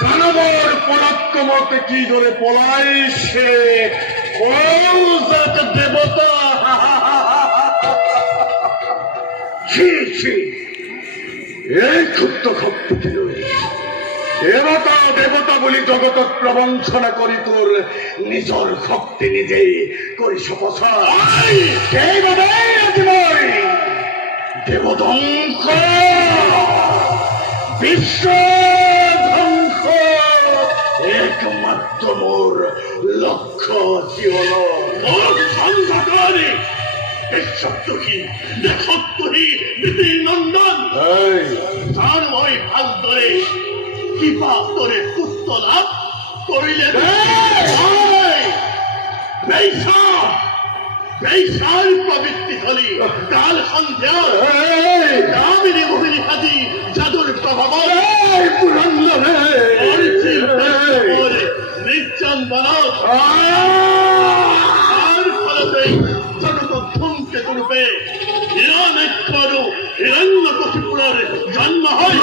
দানবর পরাক্রমতে কি ধরে পলাই সে দেবতা। এই ক্ষুদ্র ক্ষত্রিয় দেবতা দেবতা বলি জগতত প্রবঞ্চনা করি তোর নিজর ভক্তি নিজেই করি দেবধ্বংস বিশ্ব ধ্বংস একমাত্র মোর লক্ষ্য জীবন। সত্যহী সত্যহী নন্দন তার ওই ভাগ ধরে কৃপা করে পুত্র লাভ করিলেন। বেইসার প্রবৃত্তি হলি কাল সন্ধ্যা দামিনী মোহিনী হাতি জাদুর প্রভাব নির্জন বালক আর ফলতেই জগত ধূমকে তুলবে হিরণ্যক্ষরু হিরণ্যকশিপুরের জন্ম হয়।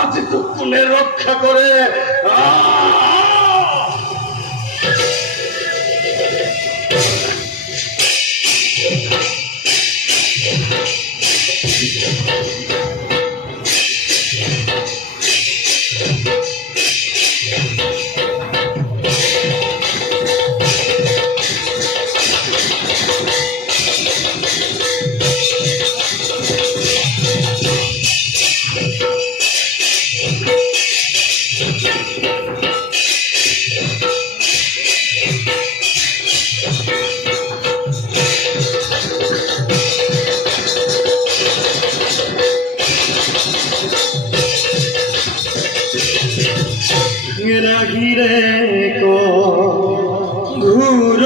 আজ তো তুলে রক্ষা করে ঘিরে কো ঘুর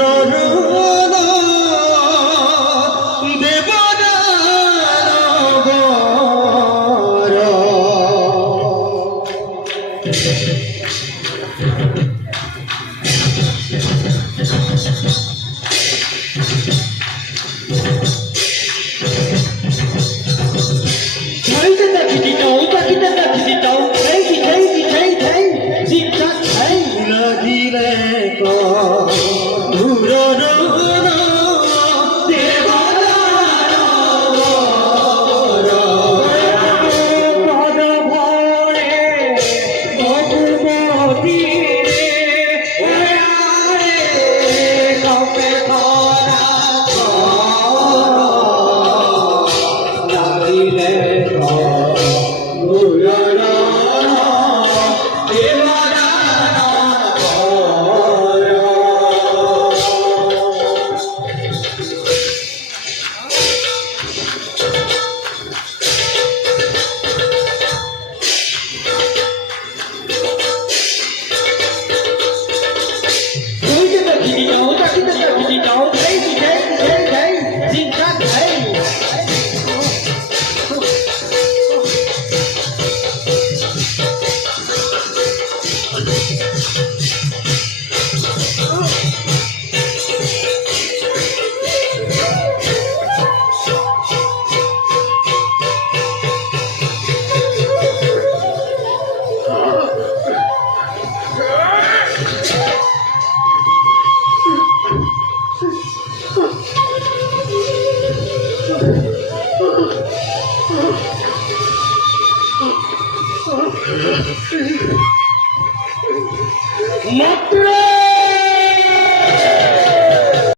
মত